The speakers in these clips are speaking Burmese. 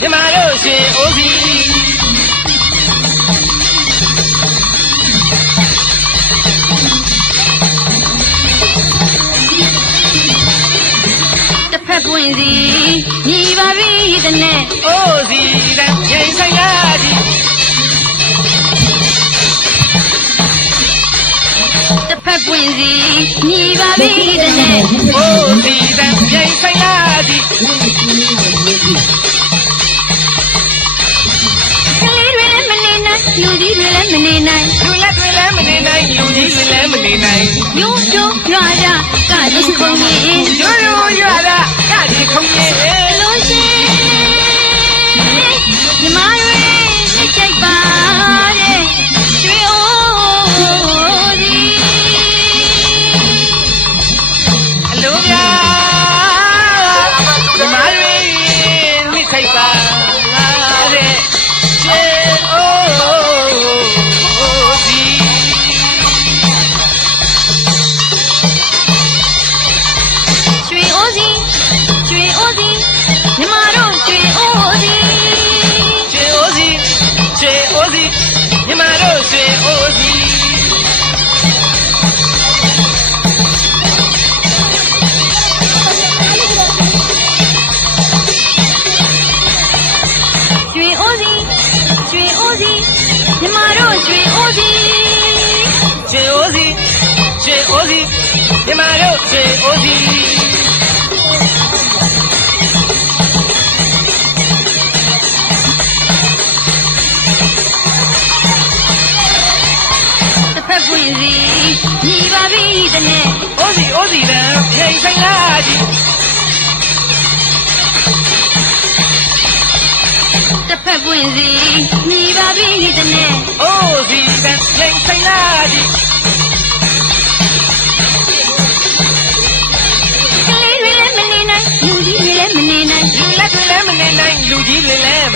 မြမတို့ရွှေအိုးစီတစ်ဖက်ပွင့်စီညီပါပြီတဲ့နဲ့အိုးစီတန်ငိမ့်ဆိုင်လာကြီးတစ်ဖက်ပွင့်စီညီပါပြီတဲ့နဲ့အိုးစီတန်ငိမ့်ဆိုင်လာကြီးက နေနိုင်လူလက်တွေလည်းမနေနိုင်လူကြီးတွေလည်းမနေနိုင်မျိုးကျိုးရွာကြကလည်းခုံရင်ရိုးရိုးရွာတာကဒီခုံးရဲ့လို့ရှိညီမတွေနှိတ်ကြိုက်ပါတဲ့ကျွေးအိုးစီအလိုပြ ညီမတို့ချေအိုးစီတစ်ဖက်ပွင့်စီညီပါပြီတဲ့နဲ့အိုးစီအိုးစီတန်ငိမ့်ဆိုင်လာကြီးတစ်ဖက်ပွင့်စီညီပါပြီတဲ့နဲ့အိုးစီတန်ငိမ့်ဆိုင်လာကြီးက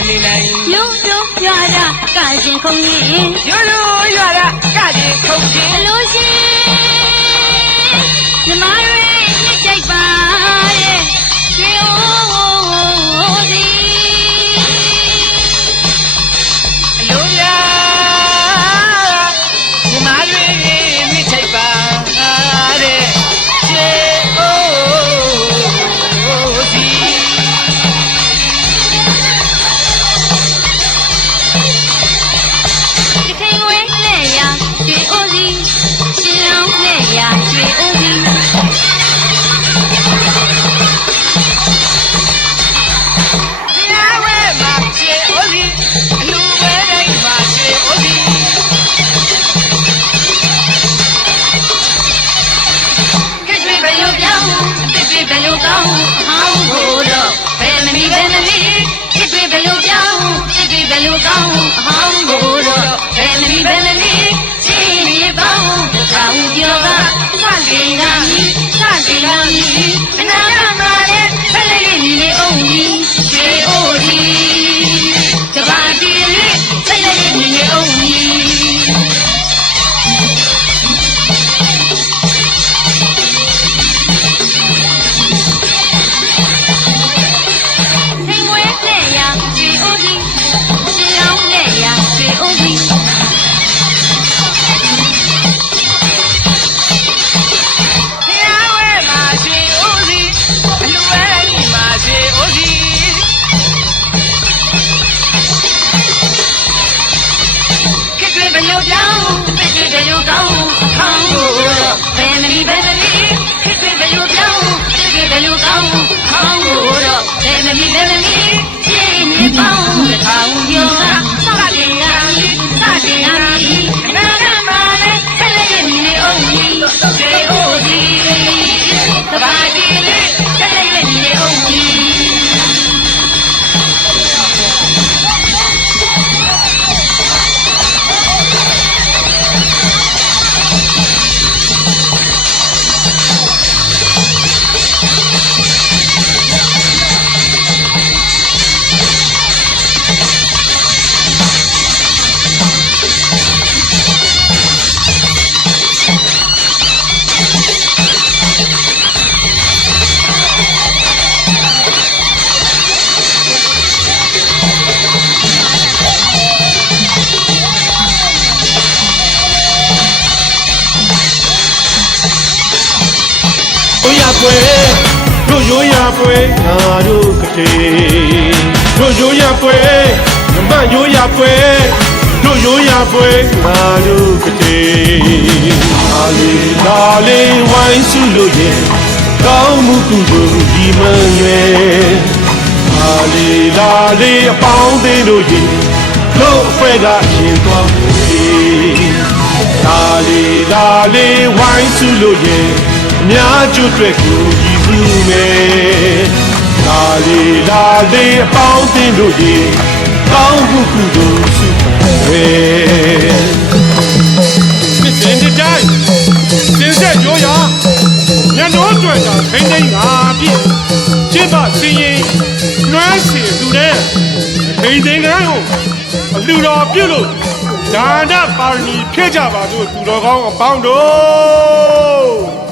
နေနိုင်မျိုးကျိုးရွာကြကရှင်ခုံရင်ရိုးရိုးရွာတာကဒီခုံးချင်းလို့ရှိညီ င်းအဟောင်းကိုတော့ဘယ်မမီဘယ်မမီတစ်ကျွေးဘယ်လိုပြောင်းတစ်ကျွေးဘယ်လိုကောင်းအဟောင်း ပွဲတို့ရိုးရပွဲငါတို့ကတိတို့ရိုးရပွဲဓမ္မရိုးရပွဲတို့ရိုးရပွဲငါတို့ကတိလာလေလာလေဝိုင်းစုလို့ရဲ့ကောင်းမှုကုသိုလ်ဒီမန်ရွယ်လာလေလာလေအပေါင်းအသင်းတို့ရဲ့တို့အဖွဲ့ကရှင်သွားမှုလာလေလာလေဝိုင်းစုလို့ရဲ့ အများကျိုးအတွက်ကိုရည်စူးမယ်လာလေလာလေအပေါင်းအသင်းတို့ရဲ့ကောင်းမှုကုသိုလ်စုဝေနှစ်စဉ်တစ်တိုင်းစင်ဆက်ရိုးရာညနိုးတွေ့တာခိမ့်သိမ်းပါပြည့်ကျင့်ပါစင်ရင်လွှမ်းစီလူတဲ့ခိမ့်သိမ်းကန်းကိုအလူတော်ပြုတ်လို့ဒါနပါရမီဖြည့်ကြပါစို့သူတော်ကောင်းအပေါင်းတို့